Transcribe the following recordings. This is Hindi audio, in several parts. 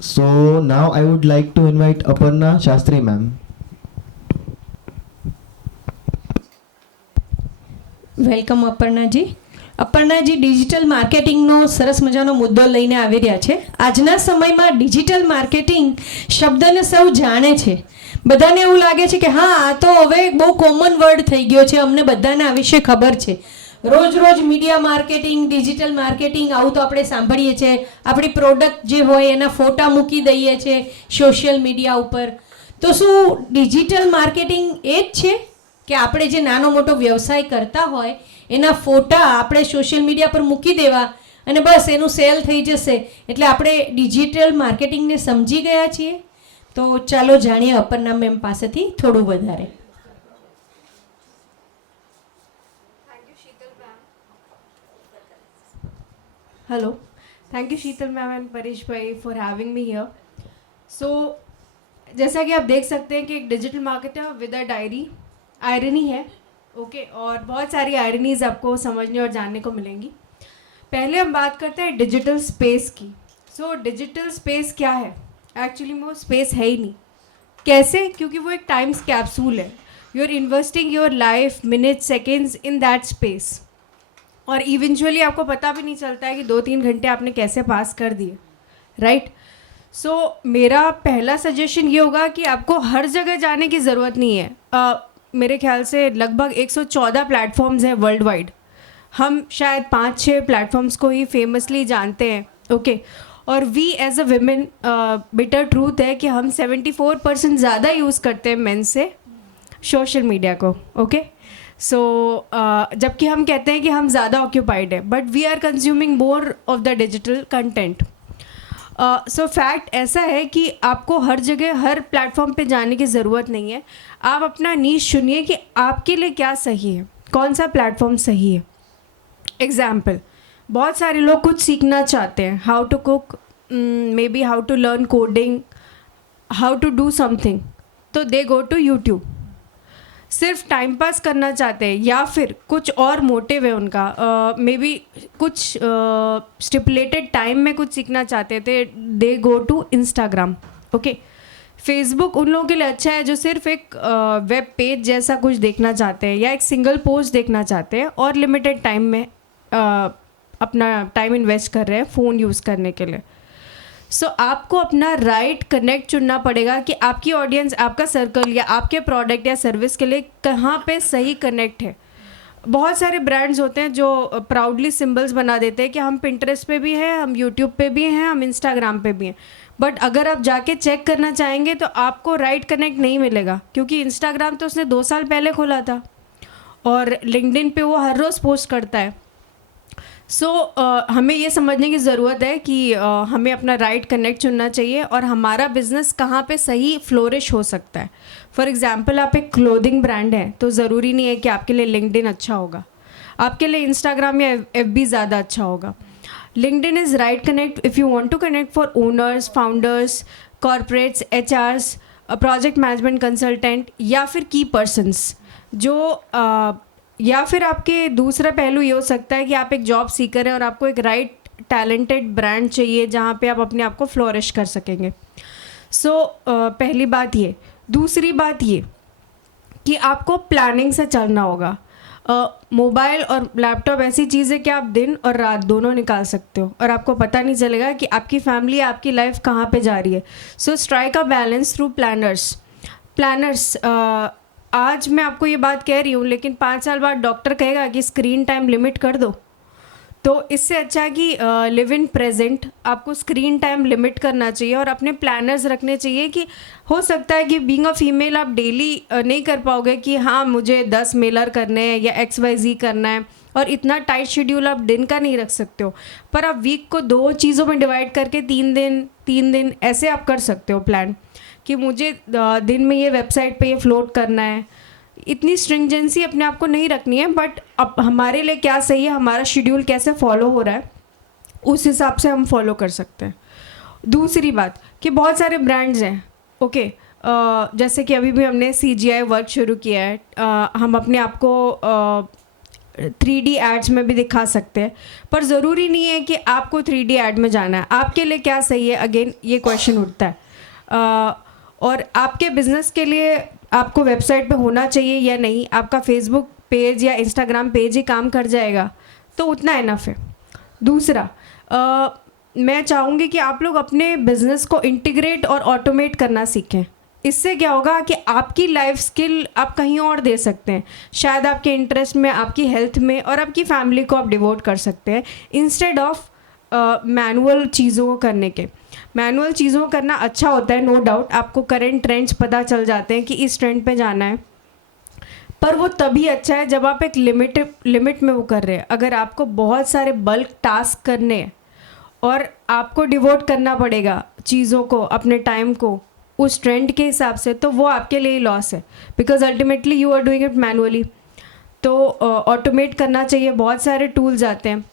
So now I would like to invite Aparna Shastri ma'am. Welcome અપર્ણાજી. અપર્ણાજી ડિજિટલ માર્કેટિંગનો સરસ મજાનો મુદ્દો લઈને આવી રહ્યા છે. આજના સમયમાં ડિજિટલ માર્કેટિંગ શબ્દને સૌ જાણે છે. બધાને એવું લાગે છે કે હા આ તો હવે બહુ કોમન વર્ડ થઈ ગયો છે, અમને બધાને આ વિશે ખબર છે. રોજ રોજ મીડિયા માર્કેટિંગ, ડિજિટલ માર્કેટિંગ આવું તો આપણે સાંભળીએ છીએ. આપણી પ્રોડક્ટ જે હોય એના ફોટા મૂકી દઈએ છીએ સોશિયલ મીડિયા ઉપર. તો શું ડિજિટલ માર્કેટિંગ એ જ છે કે આપણે જે નાનો મોટો વ્યવસાય કરતા હોય એના ફોટા આપણે સોશિયલ મીડિયા પર મૂકી દેવા અને બસ એનું સેલ થઈ જશે, એટલે આપણે ડિજિટલ માર્કેટિંગને સમજી ગયા છીએ? તો ચાલો જાણીએ અપર્ણા મેમ પાસેથી થોડું વધારે. Hello. Thank you Sheetal ma'am and Paresh भाई फॉर हैविंग मी हियर. सो जैसा कि आप देख सकते हैं कि एक digital marketer with a diary irony है, ओके और बहुत सारी आयरनीज आपको समझने और जानने को मिलेंगी. पहले हम बात करते हैं डिजिटल स्पेस की. सो डिजिटल स्पेस क्या है? एक्चुअली में वो स्पेस है ही नहीं. कैसे? क्योंकि वो एक टाइम्स कैप्सूल है. You are investing your life, minutes, seconds in that space और इवेंचुअली आपको पता भी नहीं चलता है कि 2-3 घंटे आपने कैसे पास कर दिए, राइट? सो मेरा पहला सजेशन ये होगा कि आपको हर जगह जाने की ज़रूरत नहीं है. मेरे ख्याल से लगभग 114 प्लेटफॉर्म्स हैं वर्ल्ड वाइड. हम शायद 5-6 प्लेटफॉर्म्स को ही फेमसली जानते हैं, ओके और we as a women bitter truth है कि हम 74% ज़्यादा यूज़ करते हैं मेन से सोशल मीडिया को, ओके सो जबकि हम कहते हैं कि हम ज़्यादा ऑक्यूपाइड है, but we are consuming more of the digital content. So fact ऐसा है कि आपको हर जगह हर प्लेटफॉर्म पे जाने की ज़रूरत नहीं है. आप अपना नीश चुनिए कि आपके लिए क्या सही है, कौन सा प्लेटफॉर्म सही है. एग्जाम्पल, बहुत सारे लोग कुछ सीखना चाहते हैं, how to cook, may be how to learn coding, how to do something, तो दे गो टू यूट्यूब. सिर्फ टाइम पास करना चाहते हैं या फिर कुछ और मोटिव है उनका, मे बी कुछ स्टिपुलेटेड टाइम में कुछ सीखना चाहते थे, they go to Instagram, okay. Facebook उन लोगों के लिए अच्छा है जो सिर्फ एक वेब पेज जैसा कुछ देखना चाहते हैं या एक सिंगल पोस्ट देखना चाहते हैं और लिमिटेड टाइम में अपना टाइम इन्वेस्ट कर रहे हैं फ़ोन यूज़ करने के लिए. सो आपको अपना राइट कनेक्ट चुनना पड़ेगा कि आपकी ऑडियंस, आपका सर्कल या आपके प्रोडक्ट या सर्विस के लिए कहाँ पे सही कनेक्ट है. बहुत सारे ब्रांड्स होते हैं जो प्राउडली सिंबल्स बना देते हैं कि हम पिंटरेस्ट पे भी हैं, हम यूट्यूब पे भी हैं, हम इंस्टाग्राम पे भी हैं, बट अगर आप जाके चेक करना चाहेंगे तो आपको राइट कनेक्ट नहीं मिलेगा, क्योंकि इंस्टाग्राम तो उसने 2 साल पहले खोला था और लिंक्डइन पे वो हर रोज़ पोस्ट करता है. सो हमें ये समझने की ज़रूरत है कि हमें अपना राइट कनेक्ट चुनना चाहिए और हमारा बिज़नेस कहाँ पे सही फ्लोरिश हो सकता है. फॉर एग्जांपल, आप एक क्लोथिंग ब्रांड है तो ज़रूरी नहीं है कि आपके लिए लिंक्डइन अच्छा होगा, आपके लिए इंस्टाग्राम या एफबी ज़्यादा अच्छा होगा. LinkedIn is right connect if you want to connect for owners, founders, corporates, HRs, project management consultant या फिर की पर्सनस जो या फिर आपके दूसरा पहलू ये हो सकता है कि आप एक जॉब सीकर हैं और आपको एक राइट टैलेंटेड ब्रांड चाहिए जहाँ पे आप अपने आप को फ्लोरिश कर सकेंगे. सो पहली बात ये. दूसरी बात ये कि आपको प्लानिंग से चलना होगा. मोबाइल और लैपटॉप ऐसी चीज़ है कि आप दिन और रात दोनों निकाल सकते हो और आपको पता नहीं चलेगा कि आपकी फैमिली, आपकी लाइफ कहाँ पे जा रही है. So strike a balance through planners. आज मैं आपको ये बात कह रही हूँ लेकिन 5 साल बाद डॉक्टर कहेगा कि स्क्रीन टाइम लिमिट कर दो, तो इससे अच्छा है कि लिव इन प्रेजेंट. आपको स्क्रीन टाइम लिमिट करना चाहिए और अपने प्लानर्स रखने चाहिए कि हो सकता है कि बीइंग अ फीमेल आप डेली नहीं कर पाओगे कि हाँ मुझे 10 मेलर करने हैं या XYZ करना है और इतना टाइट शेड्यूल आप दिन का नहीं रख सकते हो, पर आप वीक को 2 चीज़ों में डिवाइड करके 3 दिन ऐसे आप कर सकते हो प्लान कि मुझे दिन में ये वेबसाइट पे ये फ्लोट करना है. इतनी स्ट्रिंजेंसी अपने आप को नहीं रखनी है, बट अब हमारे लिए क्या सही है, हमारा शेड्यूल कैसे फॉलो हो रहा है उस हिसाब से हम फॉलो कर सकते हैं. दूसरी बात कि बहुत सारे ब्रांड्स हैं, ओके जैसे कि अभी भी हमने CGI वर्क शुरू किया है. हम अपने आप को 3D एड्स में भी दिखा सकते हैं, पर ज़रूरी नहीं है कि आपको 3D एड में जाना है। आपके लिए क्या सही है, अगेन ये क्वेश्चन उठता है। और आपके बिजनेस के लिए आपको वेबसाइट पे होना चाहिए या नहीं, आपका फेसबुक पेज या इंस्टाग्राम पेज ही काम कर जाएगा तो उतना इनफ है। दूसरा, मैं चाहूँगी कि आप लोग अपने बिजनेस को इंटीग्रेट और ऑटोमेट करना सीखें। इससे क्या होगा कि आपकी लाइफ स्किल आप कहीं और दे सकते हैं, शायद आपके इंटरेस्ट में, आपकी हेल्थ में, और आपकी फैमिली को आप डिवोट कर सकते हैं इंस्टेड ऑफ मैनुअल चीज़ों को करने के। मैनुअल चीज़ों को करना अच्छा होता है, नो डाउट, आपको करंट ट्रेंड्स पता चल जाते हैं कि इस ट्रेंड पे जाना है, पर वो तभी अच्छा है जब आप एक लिमिट में वो कर रहे हैं। अगर आपको बहुत सारे बल्क टास्क करने हैं और आपको डिवोट करना पड़ेगा चीज़ों को, अपने टाइम को उस ट्रेंड के हिसाब से, तो वो आपके लिए लॉस है, because ultimately you are doing it manually. तो ऑटोमेट करना चाहिए, बहुत सारे टूल्स आते हैं।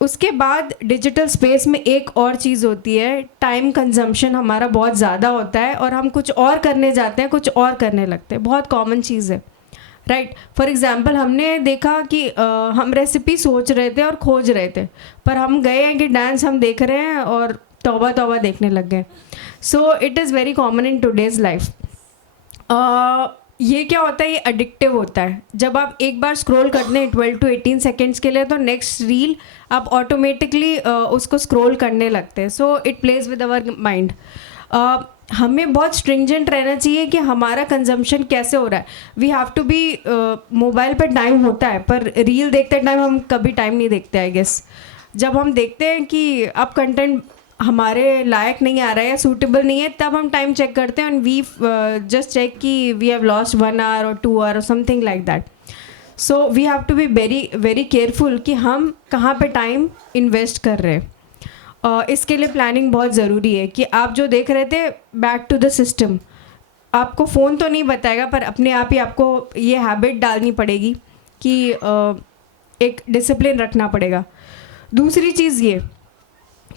उसके बाद डिजिटल स्पेस में एक और चीज़ होती है, टाइम कंजम्पशन हमारा बहुत ज़्यादा होता है और हम कुछ और करने जाते हैं, कुछ और करने लगते हैं, बहुत कॉमन चीज़ है, राइट। फॉर एग्जांपल, हमने देखा कि हम रेसिपी सोच रहे थे और खोज रहे थे, पर हम गए हैं कि डांस हम देख रहे हैं और तौबा तौबा देखने लग गए। So it is very common in today's life. ये क्या होता है, ये एडिक्टिव होता है। जब आप एक बार स्क्रॉल करते हैं 12 to 18 सेकेंड्स के लिए, तो नेक्स्ट रील आप ऑटोमेटिकली उसको स्क्रॉल करने लगते हैं। So it plays with our mind. हमें बहुत स्ट्रिंजेंट रहना चाहिए कि हमारा कंजम्पशन कैसे हो रहा है। We have to be, mobile पर टाइम होता है, पर रील देखते टाइम हम कभी टाइम नहीं देखते, आई गेस। जब हम देखते हैं कि अब कंटेंट हमारे लायक नहीं आ रहा है या सूटेबल नहीं है, तब हम टाइम चेक करते हैं, एंड वी जस्ट चेक कि वी हैव लॉस्ट 1 hour और 2 hour और something like that. So we have to be very very careful कि हम कहाँ पे टाइम इन्वेस्ट कर रहे हैं। इसके लिए प्लानिंग बहुत ज़रूरी है कि आप जो देख रहे थे, बैक टू द सिस्टम। आपको फ़ोन तो नहीं बताएगा, पर अपने आप ही आपको ये हैबिट डालनी पड़ेगी कि एक डिसिप्लिन रखना पड़ेगा। दूसरी चीज़ ये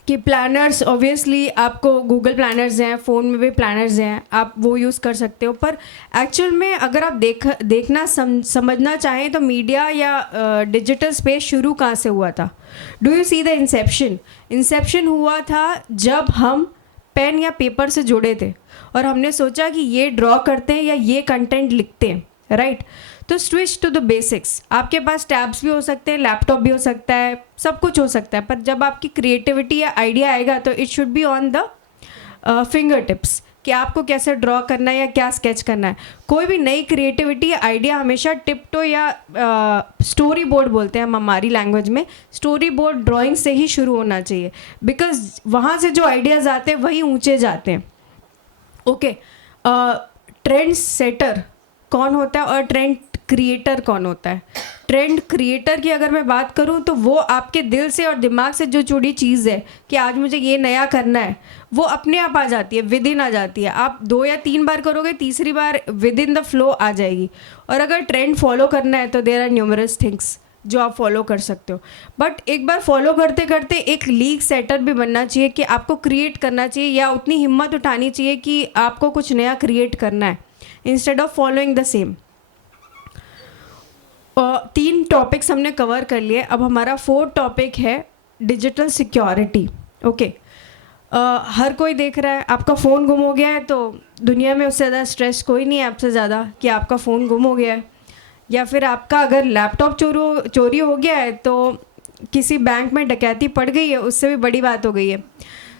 कि प्लानर्स, ऑब्वियसली आपको गूगल प्लानर्स हैं, फ़ोन में भी प्लानर्स हैं, आप वो यूज़ कर सकते हो, पर एक्चुअल में अगर आप देखना समझना चाहें तो मीडिया या डिजिटल स्पेस शुरू कहाँ से हुआ था। Do you see the Inception हुआ था जब हम पेन या पेपर से जुड़े थे और हमने सोचा कि ये ड्रॉ करते हैं या ये कंटेंट लिखते हैं, राइट। तो स्विच टू द बेसिक्स। आपके पास टैब्स भी हो सकते हैं, लैपटॉप भी हो सकता है, सब कुछ हो सकता है, पर जब आपकी क्रिएटिविटी या आइडिया आएगा तो it should be on the finger tips कि आपको कैसे ड्रॉ करना है या क्या स्केच करना है। कोई भी नई क्रिएटिविटी या आइडिया हमेशा टिप्टो या स्टोरी बोर्ड बोलते हैं हम हमारी लैंग्वेज में, स्टोरी बोर्ड ड्राइंग से ही शुरू होना चाहिए, बिकॉज वहाँ से जो आइडियाज़ आते हैं वही ऊँचे जाते हैं। ओके, ट्रेंड सेटर कौन होता है और ट्रेंड क्रिएटर कौन होता है? ट्रेंड क्रिएटर की अगर मैं बात करूं तो वो आपके दिल से और दिमाग से जो जुड़ी चीज़ है कि आज मुझे ये नया करना है, वो अपने आप आ जाती है, विद इन आ जाती है। आप 2 या 3 बार करोगे, तीसरी बार विद इन द फ्लो आ जाएगी। और अगर ट्रेंड फॉलो करना है तो देयर आर न्यूमरस थिंग्स जो आप फॉलो कर सकते हो, बट एक बार फॉलो करते करते एक लीग सेटर भी बनना चाहिए कि आपको क्रिएट करना चाहिए, या उतनी हिम्मत उठानी चाहिए कि आपको कुछ नया क्रिएट करना है instead of following the same. 3 topics हमने कवर कर लिए। अब हमारा 4th टॉपिक है डिजिटल सिक्योरिटी। ओके, हर कोई देख रहा है, आपका फ़ोन गुम हो गया है तो दुनिया में उससे ज़्यादा स्ट्रेस कोई नहीं है आपसे ज़्यादा कि आपका फ़ोन गुम हो गया है, या फिर आपका अगर लैपटॉप चोरी हो गया है तो किसी बैंक में डकैती पड़ गई है, उससे भी बड़ी बात हो गई है।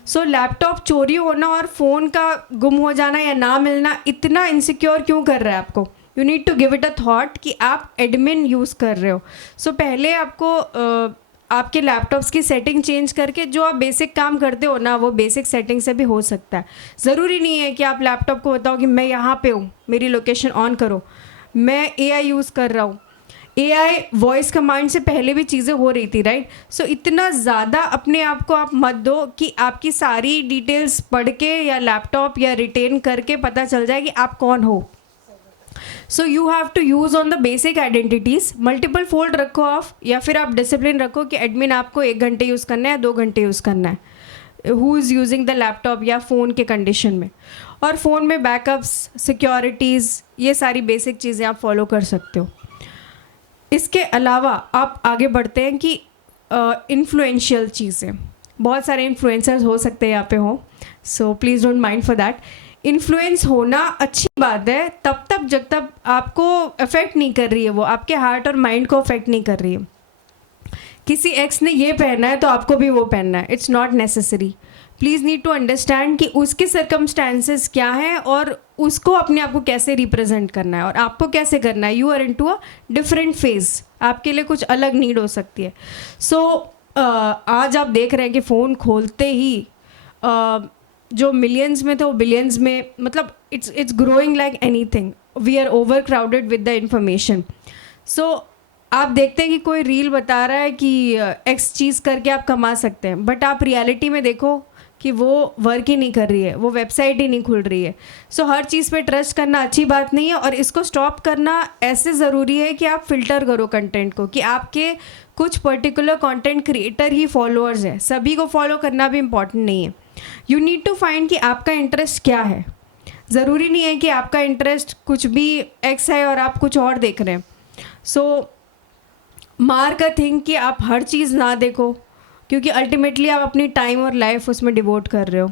सो लैपटॉप चोरी होना और फ़ोन का गुम हो जाना या ना मिलना इतना इनसिक्योर क्यों कर रहा है आपको? You need to give it a thought कि आप एडमिन यूज़ कर रहे हो। सो पहले आपको आपके लैपटॉप्स की सेटिंग चेंज करके जो आप बेसिक काम करते हो ना, वो बेसिक सेटिंग से भी हो सकता है। ज़रूरी नहीं है कि आप लैपटॉप को बताओ कि मैं यहाँ पे हूँ, मेरी लोकेशन ऑन करो। मैं AI यूज़ कर रहा हूँ, AI वॉइस कमांड से पहले भी चीज़ें हो रही थी, राइट। सो इतना ज़्यादा अपने आप को आप मत दो कि आपकी सारी डिटेल्स पढ़ के या लैपटॉप या रिटेन करके पता चल जाए कि आप कौन हो। So you have to use on the basic identities. Multiple fold रखो ऑफ, या फिर आप डिसिप्लिन रखो कि एडमिन आपको 1 घंटे यूज़ करना है, 2 घंटे यूज़ करना है, who is using the laptop या फ़ोन के कंडीशन में। और फ़ोन में बैकअप्स, सिक्योरिटीज़, ये सारी बेसिक चीज़ें आप फॉलो कर सकते हो। इसके अलावा आप आगे बढ़ते हैं कि इन्फ्लुएंशियल चीज़ें, बहुत सारे इन्फ्लुएंसर्स हो सकते हैं यहाँ पे हों, so please don't mind for that. Influence होना अच्छी बात है तब तक जब तक आपको अफेक्ट नहीं कर रही है, वो आपके हार्ट और माइंड को अफेक्ट नहीं कर रही है। किसी एक्स ने ये पहना है तो आपको भी वो पहनना है, it's not necessary. Please need to understand कि उसके सर्कमस्टांसेस क्या हैं और उसको अपने आप को कैसे रिप्रेजेंट करना है और आपको कैसे करना है। You are into a different phase, आपके लिए कुछ अलग नीड हो सकती है। सो आज आप देख रहे हैं कि फ़ोन खोलते ही जो मिलियंस में थे वो बिलियंस में, मतलब it's growing like anything. We are over crowded with the information. So आप देखते हैं कि कोई रील बता रहा है कि एक्स चीज़ करके आप कमा सकते हैं, बट आप रियलिटी में देखो कि वो वर्क ही नहीं कर रही है, वो वेबसाइट ही नहीं खुल रही है। सो हर चीज़ पे ट्रस्ट करना अच्छी बात नहीं है और इसको स्टॉप करना ऐसे ज़रूरी है कि आप फ़िल्टर करो कंटेंट को, कि आपके कुछ पर्टिकुलर कंटेंट क्रिएटर ही फॉलोअर्स हैं, सभी को फॉलो करना भी इम्पॉर्टेंट नहीं है। यू नीड टू फाइंड कि आपका इंटरेस्ट क्या है। ज़रूरी नहीं है कि आपका इंटरेस्ट कुछ भी एक्स है और आप कुछ और देख रहे हैं। सो मार्क अ थिंग कि आप हर चीज़ ना देखो, क्योंकि अल्टीमेटली आप अपनी टाइम और लाइफ उसमें डिवोट कर रहे हो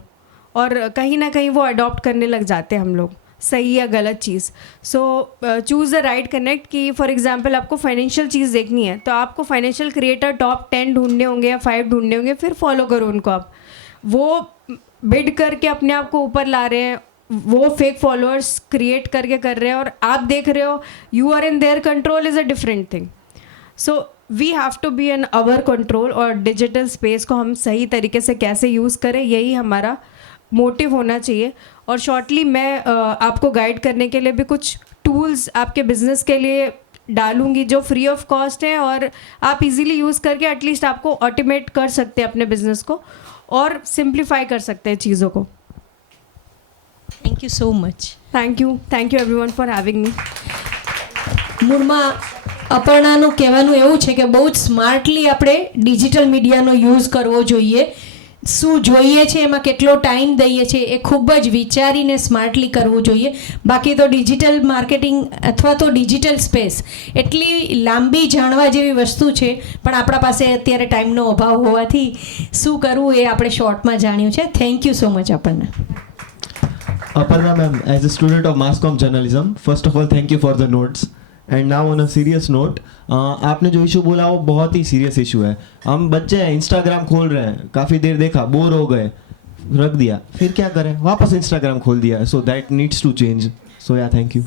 और कहीं ना कहीं वो अडॉप्ट करने लग जाते हैं हम लोग, सही या गलत चीज़। So choose the right connect. कि फॉर एग्जांपल आपको फाइनेंशियल चीज़ देखनी है तो आपको फाइनेंशियल क्रिएटर टॉप 10 ढूंढने होंगे या 5 ढूंढने होंगे, फिर फॉलो करो उनको। आप वो बिड करके अपने आप को ऊपर ला रहे हैं, वो फेक फॉलोअर्स क्रिएट करके कर रहे हैं और आप देख रहे हो you are in there control is a different thing. So we have to be in our control और डिजिटल स्पेस को हम सही तरीके से कैसे यूज़ करें, यही हमारा मोटिव होना चाहिए। और शॉर्टली मैं आपको गाइड करने के लिए भी कुछ टूल्स आपके बिजनेस के लिए डालूंगी जो फ्री ऑफ कॉस्ट है और आप इजीली यूज़ करके एटलीस्ट आपको ऑटोमेट कर सकते हैं अपने बिजनेस को और सिंप्लीफाई कर सकते हैं चीज़ों को। Thank you so much. Thank you everyone for having me. મૂળમાં અપર્ણાનું કહેવાનું એવું છે કે બહુ જ સ્માર્ટલી આપણે ડિજિટલ મીડિયાનો યુઝ કરવો જોઈએ. શું જોઈએ છે એમાં કેટલો ટાઈમ દઈએ છીએ એ ખૂબ જ વિચારીને સ્માર્ટલી કરવું જોઈએ. બાકી તો ડિજિટલ માર્કેટિંગ અથવા તો ડિજિટલ સ્પેસ એટલી લાંબી જાણવા જેવી વસ્તુ છે, પણ આપણા પાસે અત્યારે ટાઈમનો અભાવ હોવાથી શું કરવું એ આપણે શોર્ટમાં જાણ્યું છે. થેન્ક યુ સો મચ આપણને. Aparna ma'am, as a student of mass comm journalism, first of all thank you for the notes. And now on a serious note, आपने जो इशू बोला वो बहुत ही सीरियस इशू है. हम बच्चे हैं, इंस्टाग्राम खोल रहे हैं, काफ़ी देर देखा, बोर हो गए, रख दिया, फिर क्या करें, वापस इंस्टाग्राम खोल दिया. So that needs to change. So yeah thank you.